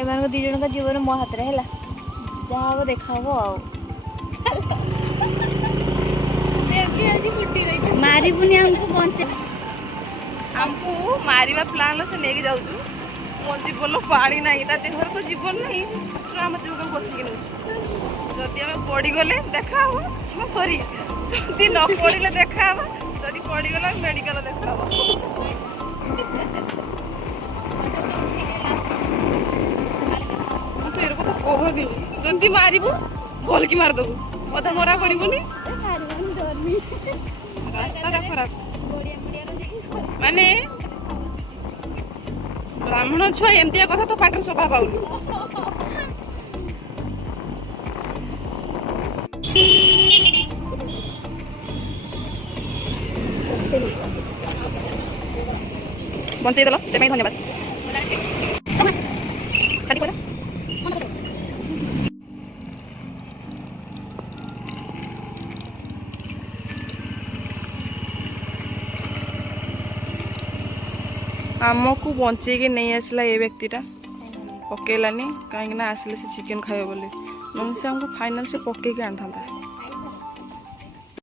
एमान दी जन का जीवन मो हाथ रे हैला जहाँ हम देखा हम आओ मारिबुनि हमको बंचे हमको मारिबा प्लान से लेके जाऊछु मो जीवन पानी नहीं ता देहर तो जीवन नहीं हम जीवन बसिक नौ जदि हम पड़ी गले देखा हो हम सॉरी जदि न पड़िले देखा हो जदि पड़ी गला मेडिकल देखा हो तेरे को तो कहबी जदि मारिबू बोल की मार दबू मत मरा करिबुनी रास्ता खराब माने ब्राह्मण छुआ एमतिया कथा तो पाटर सभा पाउलु बंचाई देल ते धन्यवाद छाड़ी पड़ा आमको बंचे नहीं आसला ये व्यक्तिटा पकेलानी कहीं आसले से चिकेन खाए बोले नम से हमको फाइनल से पके आनी था।